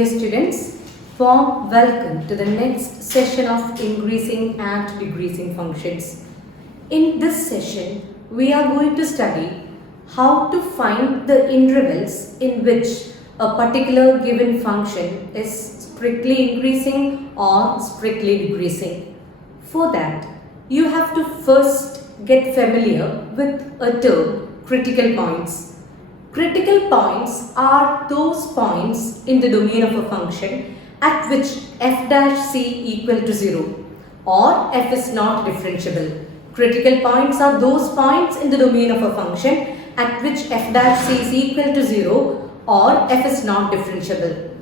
Dear students, warm welcome to the next session of increasing and decreasing functions. In this session, we are going to study how to find the intervals in which a particular given function is strictly increasing or strictly decreasing. For that, you have to first get familiar with a term, critical points. Critical points are those points in the domain of a function at which f dash c equal to 0 or f is not differentiable. Critical points are those points in the domain of a function at which f dash c is equal to 0 or f is not differentiable.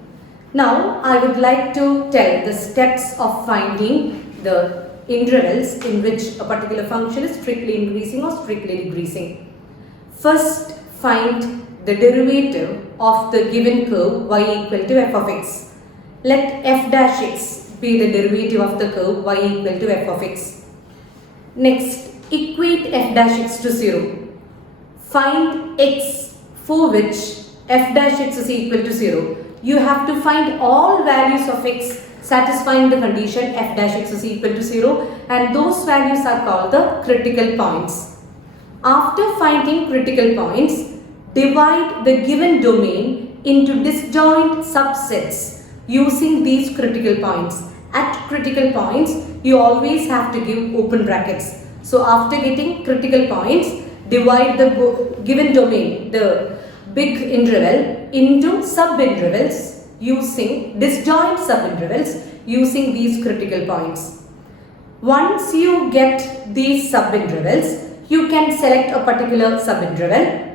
Now I would like to tell the steps of finding the intervals in which a particular function is strictly increasing or strictly decreasing. First, find the derivative of the given curve y equal to f of x. Let f dash x be the derivative of the curve y equal to f of x. Next, equate f dash x to 0. Find x for which f dash x is equal to 0. You have to find all values of x satisfying the condition f dash x is equal to 0, and those values are called the critical points. After finding critical points, divide the given domain into disjoint subsets using these critical points. At critical points, you always have to give open brackets. So after getting critical points, divide the given domain, the big interval, into subintervals using disjoint subintervals using these critical points. Once you get these subintervals, you can select a particular subinterval.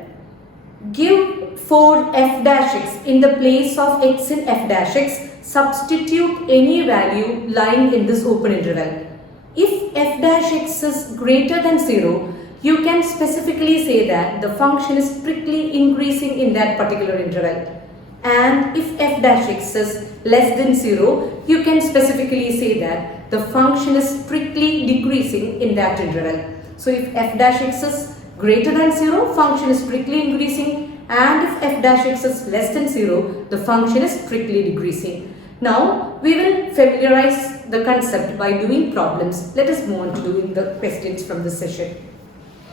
Give for f dash x in the place of x in f dash x, substitute any value lying in this open interval. If f dash x is greater than 0, you can specifically say that the function is strictly increasing in that particular interval. And if f dash x is less than 0, you can specifically say that the function is strictly decreasing in that interval. So if f dash x is greater than 0, function is strictly increasing, and if f dash x is less than 0, the function is strictly decreasing. Now we will familiarize the concept by doing problems. Let us move on to doing the questions from this session.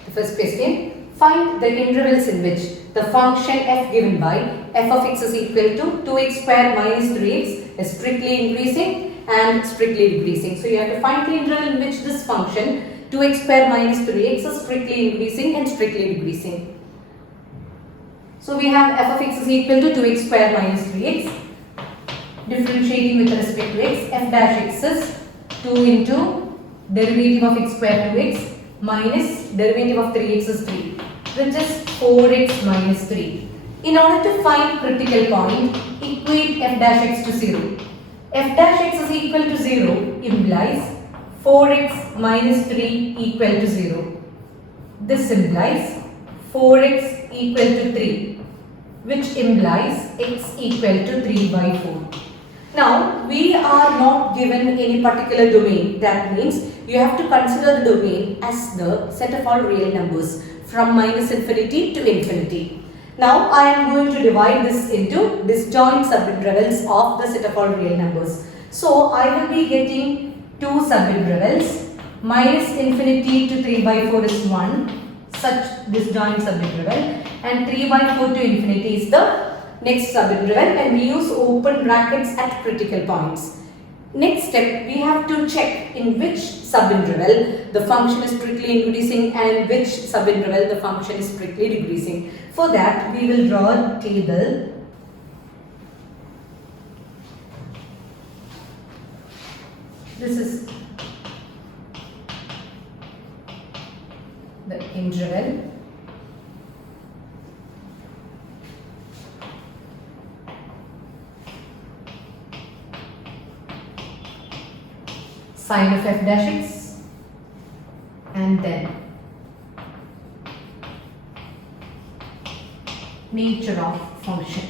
The first question, find the intervals in which the function f given by f of x is equal to 2x square minus 3x is strictly increasing and strictly decreasing. So you have to find the interval in which this function 2x square minus 3x is strictly increasing and strictly decreasing. So we have f of x is equal to 2x square minus 3x. Differentiating with respect to x, f dash x is 2 into derivative of x square 2x minus derivative of 3x is 3, which is 4x minus 3. In order to find critical point, equate f dash x to 0. F dash x is equal to 0 implies 4x minus 3 equal to 0. This implies 4x equal to 3, which implies x equal to 3 by 4. Now, we are not given any particular domain. That means you have to consider the domain as the set of all real numbers from minus infinity to infinity. Now, I am going to divide this into disjoint subintervals of the set of all real numbers. So, I will be getting two subintervals. Minus infinity to 3 by 4 is 1, such disjoint subinterval, and 3 by 4 to infinity is the next subinterval, and we use open brackets at critical points. Next step, we have to check in which subinterval the function is strictly increasing and in which subinterval the function is strictly decreasing. For that, we will draw a table. This is the interval. Sign of f dash x, and then nature of function.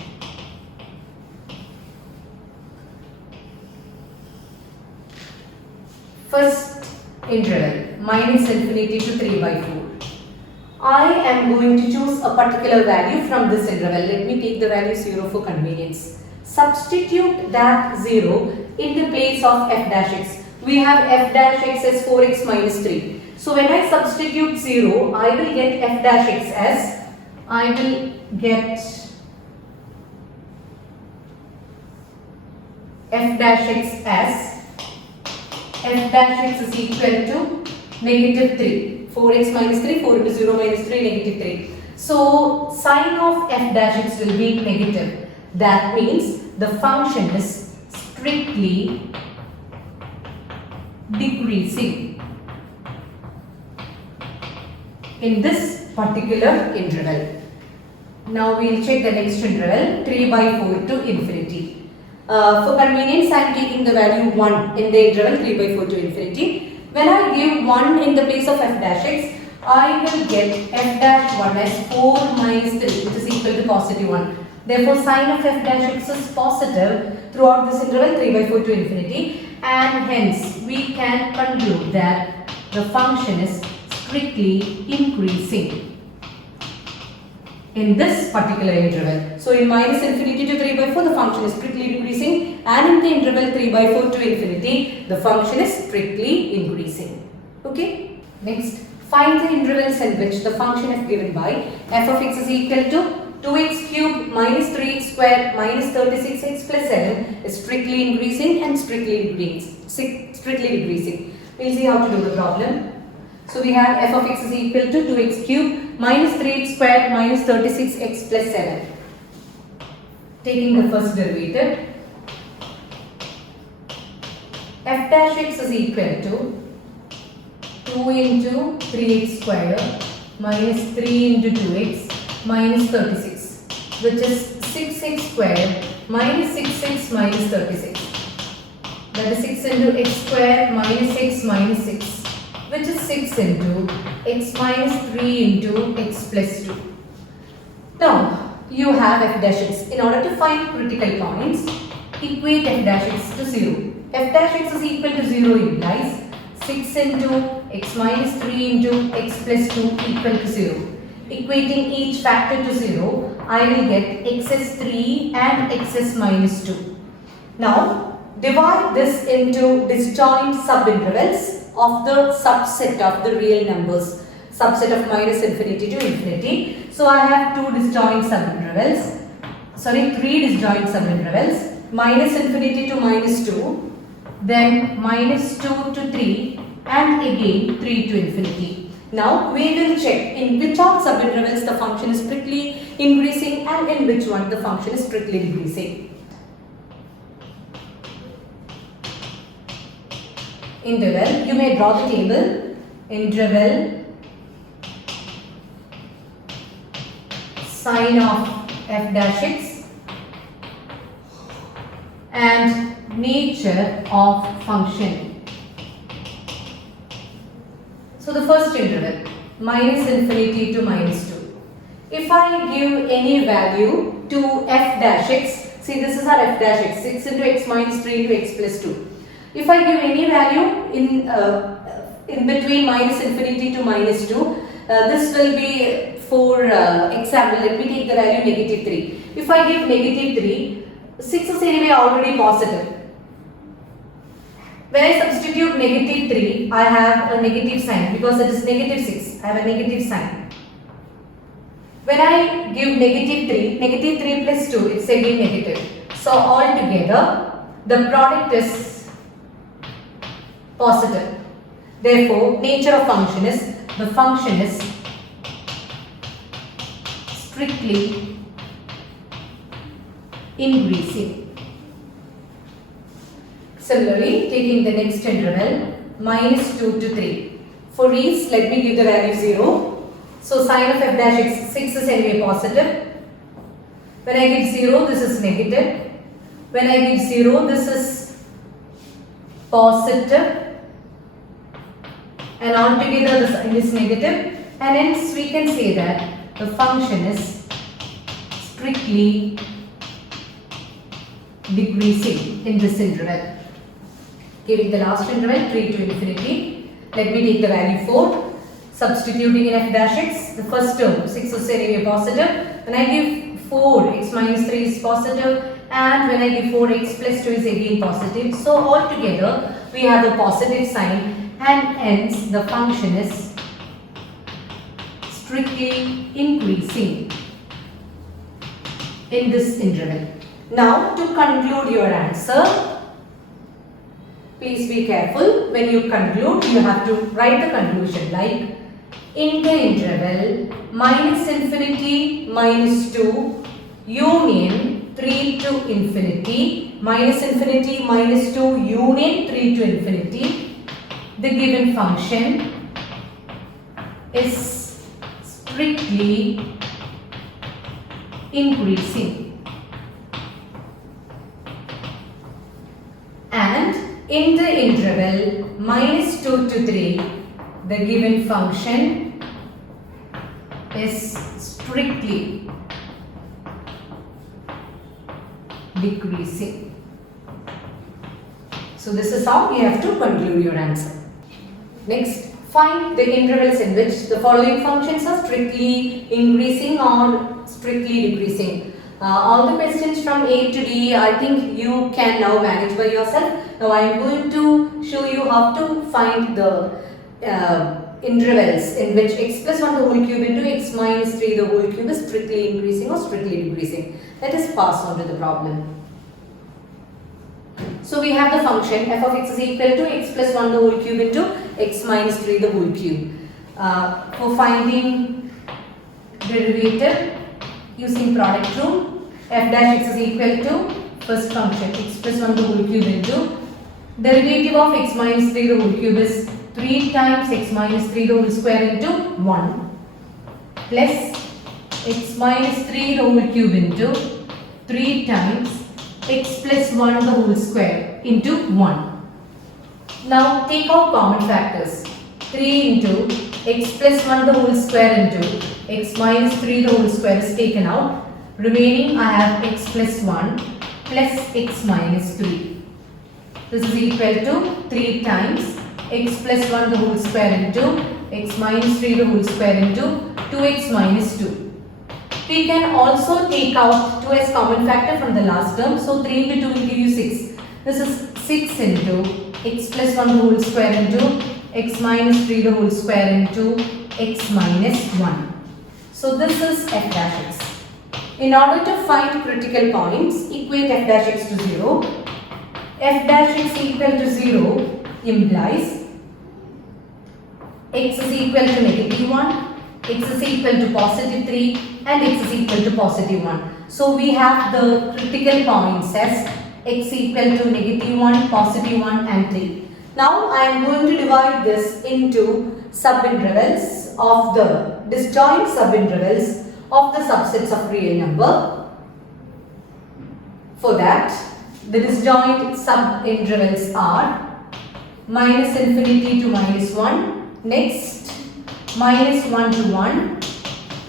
First interval, minus infinity to 3 by 4. I am going to choose a particular value from this interval. Let me take the value 0 for convenience. Substitute that 0 in the place of f dash x. We have f dash x as 4x minus 3. So when I substitute 0, I will get f dash x as, I will get f dash x as, f dash x is equal to negative 3. 4x minus 3, 4 into 0 minus 3, negative 3. So sign of f dash x will be negative. That means the function is strictly decreasing in this particular interval. Now we will check the next interval, 3 by 4 to infinity. For convenience, I am taking the value 1 in the interval 3 by 4 to infinity. When I give 1 in the place of f dash x, I will get f dash 1 as 4 minus 3, which is equal to positive 1. Therefore, sign of f dash x is positive throughout this interval 3 by 4 to infinity, and hence we can conclude that the function is strictly increasing in this particular interval. So in minus infinity to 3 by 4, the function is strictly decreasing, and in the interval 3 by 4 to infinity, the function is strictly increasing. Okay. Next, find the intervals in which the function is given by f of x is equal to 2x cubed minus 3x squared minus 36x plus 7 is strictly increasing and strictly decreasing. We'll see how to do the problem. So we have f of x is equal to 2x cubed minus 3x squared minus 36x plus 7. Taking the first derivative, f dash x is equal to 2 into 3x squared minus 3 into 2x minus 36, which is 6x squared minus 6x minus 36. That is 6 into x squared minus x minus 6, which is 6 into x minus 3 into x plus 2. Now, you have f dash x. In order to find critical points, equate f dash x to 0. F dash x is equal to 0 implies 6 into x minus 3 into x plus 2 equal to 0. Equating each factor to 0, I will get xs 3 and xs minus 2. Now, divide this into disjoint subintervals of the subset of the real numbers, subset of minus infinity to infinity. So, I have three disjoint subintervals, minus infinity to minus 2, then minus 2 to 3, and again 3 to infinity. Now we will check in which of subintervals the function is strictly increasing and in which one the function is strictly decreasing. Interval, you may draw the table. Interval, sign of f dash x, and nature of function. So the first interval, minus infinity to minus 2. If I give any value to f dash x, see this is our f dash x, 6 into x minus 3 into x plus 2. If I give any value in between minus infinity to minus 2, this will be, for example, let me take the value negative 3. If I give negative 3, 6 is anyway already positive. When I substitute negative 3, I have a negative sign because it is negative 6. I have a negative sign. When I give negative 3 plus 2, it's again negative. So altogether, the product is positive. Therefore, nature of function is, the function is strictly increasing. Similarly, taking the next interval, minus 2 to 3. For each, let me give the value 0. So, sign of f dash x, 6 is anyway positive. When I give 0, this is negative. When I give 0, this is positive. And altogether, the sign is negative. And hence, we can say that the function is strictly decreasing in this interval. Giving the last interval 3 to infinity. Let me take the value 4. Substituting in f dash x, the first term 6 is anyway positive. When I give 4, x minus 3 is positive, and when I give 4x plus 2 is again positive. So altogether we have a positive sign, and hence the function is strictly increasing in this interval. Now to conclude your answer, please be careful. When you conclude, you have to write the conclusion like in the interval minus infinity minus 2 union 3 to infinity, minus infinity minus 2 union 3 to infinity, the given function is strictly increasing. And in the interval minus 2 to 3, the given function is strictly decreasing. So this is how you have to conclude your answer. Next, find the intervals in which the following functions are strictly increasing or strictly decreasing. All the questions from A to D, I think you can now manage by yourself. Now I am going to show you how to find the intervals in which x plus 1 the whole cube into x minus 3 the whole cube is strictly increasing or strictly decreasing. Let us pass on to the problem. So we have the function f of x is equal to x plus 1 the whole cube into x minus 3 the whole cube. For finding derivative using product rule, f dash x is equal to first function x plus 1 the whole cube into derivative of x minus 3 the whole cube is 3 times x minus 3 the whole square into 1 plus x minus 3 the whole cube into 3 times x plus 1 the whole square into 1. Now take out common factors. 3 into x plus 1 the whole square into x minus 3 the whole square is taken out. Remaining I have x plus 1 plus x minus 3. This is equal to 3 times x plus 1 the whole square into x minus 3 the whole square into 2x minus 2. We can also take out 2 as common factor from the last term. So 3 into 2 will give you 6. This is 6 into x plus 1 the whole square into x minus 3 the whole square into x minus 1. So this is f dash x. In order to find critical points, equate f dash x to 0. F dash x equal to 0 implies x is equal to negative 1, x is equal to positive 3 and x is equal to positive 1. So we have the critical points as x equal to negative 1, positive 1 and 3. Now I am going to divide this into subintervals of the disjoint subintervals of the subsets of real number. For that, the disjoint subintervals are minus infinity to minus 1, next minus 1 to 1,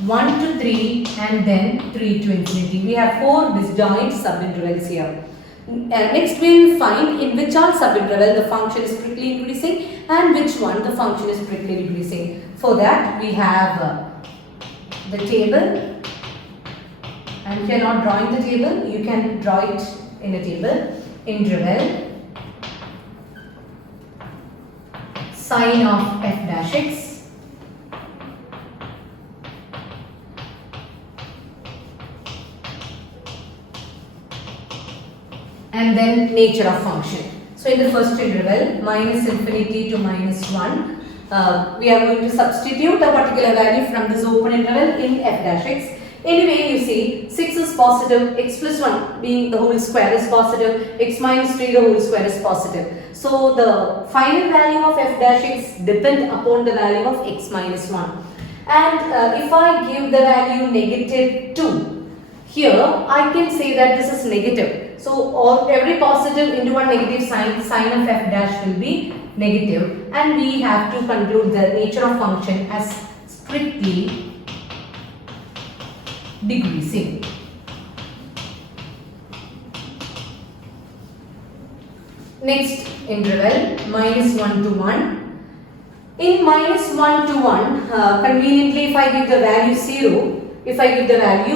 1 to 3 and then 3 to infinity. We have 4 disjoint subintervals here. Next we will find in which all subinterval the function is strictly increasing and which one the function is strictly decreasing. For that we have the table, and if you are not drawing the table, you can draw it in a table. Interval sine of f dash x and then nature of function. So in the first interval minus infinity to minus 1, we are going to substitute a particular value from this open interval in f dash x. Anyway, you see 6 is positive, x plus 1 being the whole square is positive, x minus 3 the whole square is positive. So the final value of f dash x depends upon the value of x minus 1. And if I give the value negative 2, here I can say that this is negative. So every positive into one negative sign of f dash will be negative, and we have to conclude the nature of function as strictly decreasing. Next interval minus 1 to 1. In minus 1 to 1, conveniently if I give the value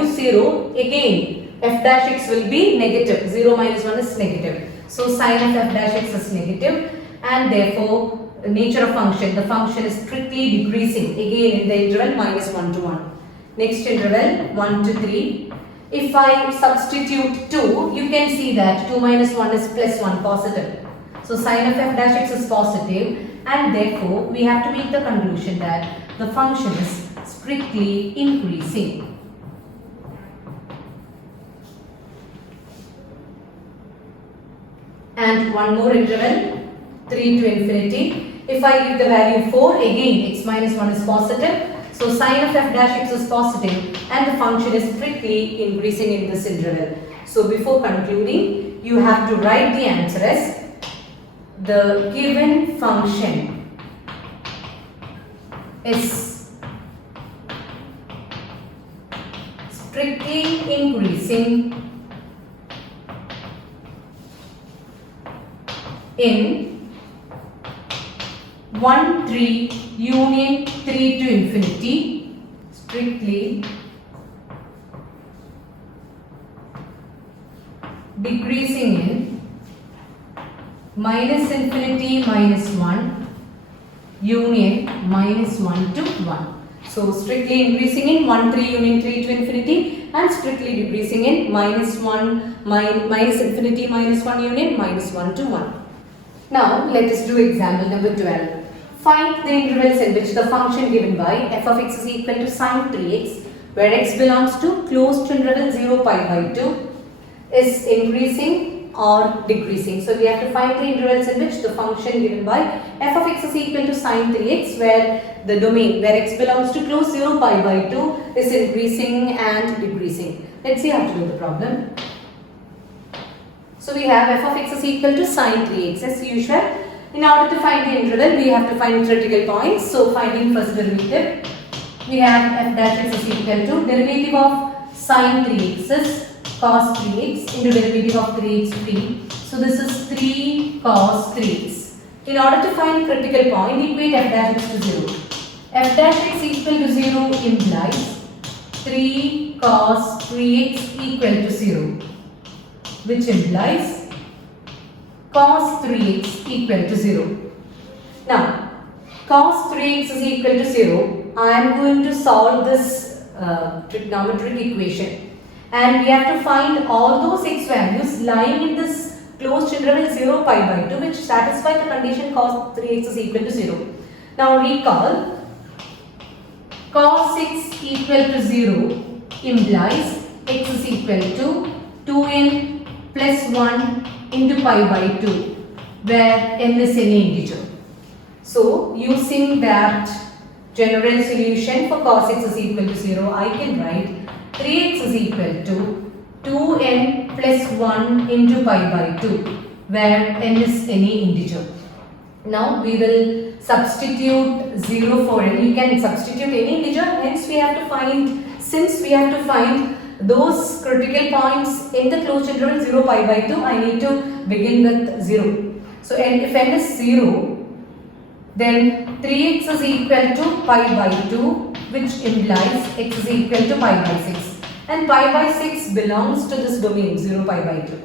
0, again f dash x will be negative. 0 minus 1 is negative. So sin of f dash x is negative, and therefore nature of function, the function is strictly decreasing again in the interval minus 1 to 1. Next interval 1 to 3. If I substitute 2, you can see that 2 minus 1 is plus 1, positive. So sin of f dash x is positive, and therefore we have to make the conclusion that the function is strictly increasing. And one more interval 3 to infinity. If I give the value 4, again x minus 1 is positive. So sin of f dash x is positive, and the function is strictly increasing in this interval. So before concluding, you have to write the answer as the given function is strictly increasing in 1, 3 union 3 to infinity, strictly decreasing in minus infinity minus 1 union minus 1 to 1. So strictly increasing in 1, 3 union 3 to infinity, and strictly decreasing in minus infinity minus 1 union minus 1 to 1. Now let us do example number 12. Find the intervals in which the function given by f of x is equal to sin 3x, where x belongs to closed interval 0 pi by 2, is increasing or decreasing. So we have to find the intervals in which the function given by f of x is equal to sin 3x, where the domain where x belongs to closed 0 pi by 2 is increasing and decreasing. Let's see how to do the problem. So we have f of x is equal to sin 3x as usual. In order to find the interval, we have to find critical points. So finding first derivative, we have f dash x is equal to derivative of sin 3x is cos 3x into derivative of 3x 3. So this is 3 cos 3x. In order to find critical point, equate f dash x to 0. F dash x equal to 0 implies 3 cos 3x equal to 0, which implies cos 3x equal to 0. Now, cos 3x is equal to 0. I am going to solve this trigonometric equation, and we have to find all those x values lying in this closed interval 0 pi by 2 which satisfy the condition cos 3x is equal to 0. Now recall, cos 6 equal to 0 implies x is equal to 2n plus 1 into pi by 2, where n is any integer. So using that general solution for cos x is equal to 0, I can write 3x is equal to 2n plus 1 into pi by 2, where n is any integer. Now we will substitute 0 for n. You can substitute any integer, hence we have to find, since we have to find those critical points in the closed interval 0 pi by 2, I need to begin with 0. So if n is 0, then 3x is equal to pi by 2, which implies x is equal to pi by 6. And pi by 6 belongs to this domain 0 pi by 2.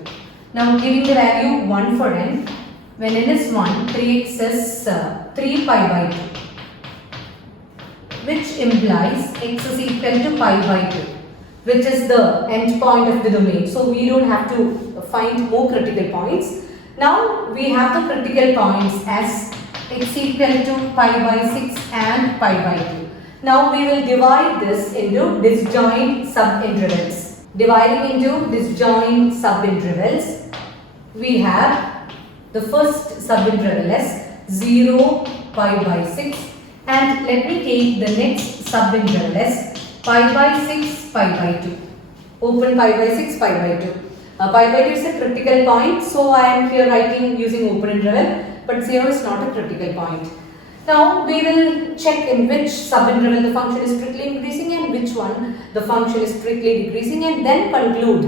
Now giving the value 1 for n, when n is 1, 3x is 3 pi by 2, which implies x is equal to pi by 2, which is the end point of the domain. So we don't have to find more critical points. Now we have the critical points as x equal to pi by 6 and pi by 2. Now we will divide this into disjoint subintervals. Dividing into disjoint subintervals, we have the first subinterval as 0 pi by 6, and let me take the next subinterval as pi by 6 pi by 2. Open pi by 6 pi by 2. Pi by 2 is a critical point, so I am here writing using open interval, but 0 is not a critical point. Now we will check in which subinterval the function is strictly increasing and which one the function is strictly decreasing, and then conclude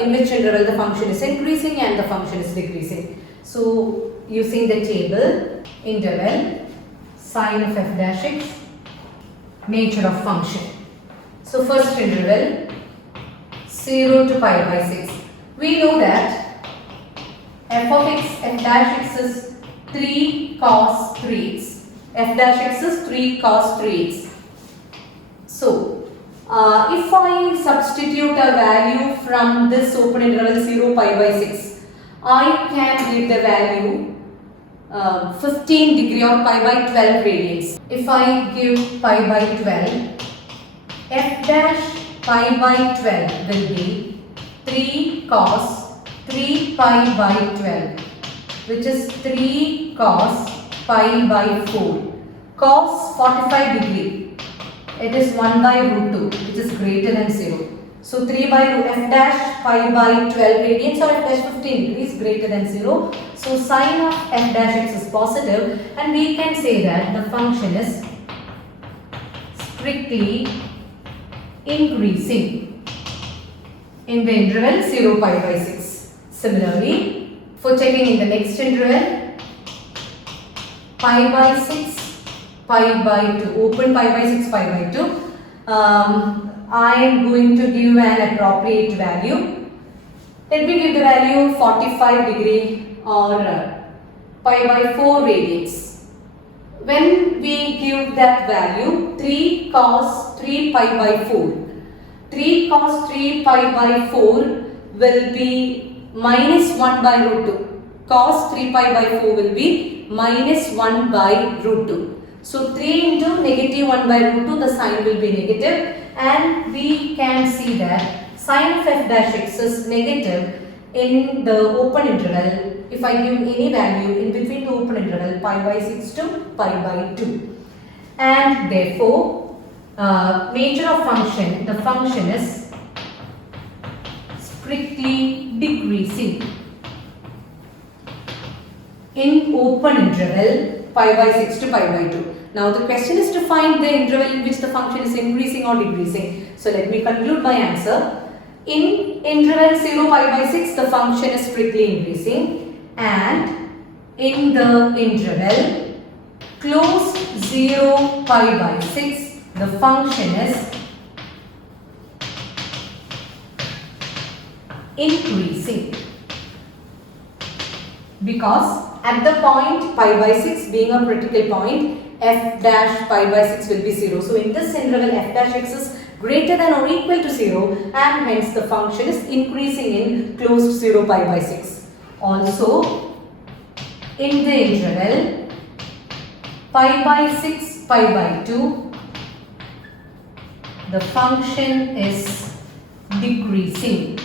in which interval the function is increasing and the function is decreasing. So using the table, interval, sin of f dash x, nature of function. So first interval, 0 to pi by 6. We know that f of x, f dash x is 3 cos 3x. F dash x is 3 cos 3x. So, if I substitute a value from this open interval 0 pi by 6, I can get the value 15 degree or pi by 12 radians. If I give pi by 12, f dash pi by 12 will be 3 cos 3 pi by 12, which is 3 cos pi by 4. Cos 45 degree, it is 1 by root 2, which is greater than 0. So 3 by root f dash pi by 12 radians or f dash 15 degrees greater than 0. So sine of f dash x is positive, and we can say that the function is strictly increasing in the interval 0 pi by 6. Similarly, for checking in the next interval, pi by 6, pi by 2, open pi by 6, pi by 2, I am going to give an appropriate value. Let me give the value 45 degree or pi by 4 radians. When we give that value 3 cos 3 pi by 4, 3 cos 3 pi by 4 will be minus 1 by root 2. Cos 3 pi by 4 will be minus 1 by root 2. So 3 into negative 1 by root 2, the sign will be negative, and we can see that sine of f dash x is negative in the open interval if I give any value in between the open interval pi by 6 to pi by 2. And therefore, nature of function, the function is strictly decreasing in open interval pi by 6 to pi by 2. Now the question is to find the interval in which the function is increasing or decreasing. So let me conclude my answer. In interval 0 pi by 6, the function is strictly increasing, and in the interval closed 0 pi by 6, the function is increasing, because at the point pi by 6 being a critical point, f dash pi by 6 will be 0. So in this interval f dash x is greater than or equal to 0, and hence the function is increasing in closed 0 pi by 6. Also, in the interval pi by 6 pi by 2, the function is decreasing.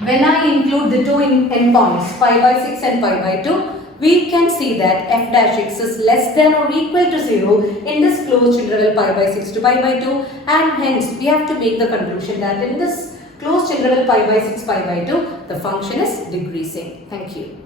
When I include the two endpoints pi by 6 and pi by 2, we can see that f dash x is less than or equal to 0 in this closed interval pi by 6 to pi by 2, and hence we have to make the conclusion that in this closed interval pi by 6 pi by 2, the function is decreasing. Thank you.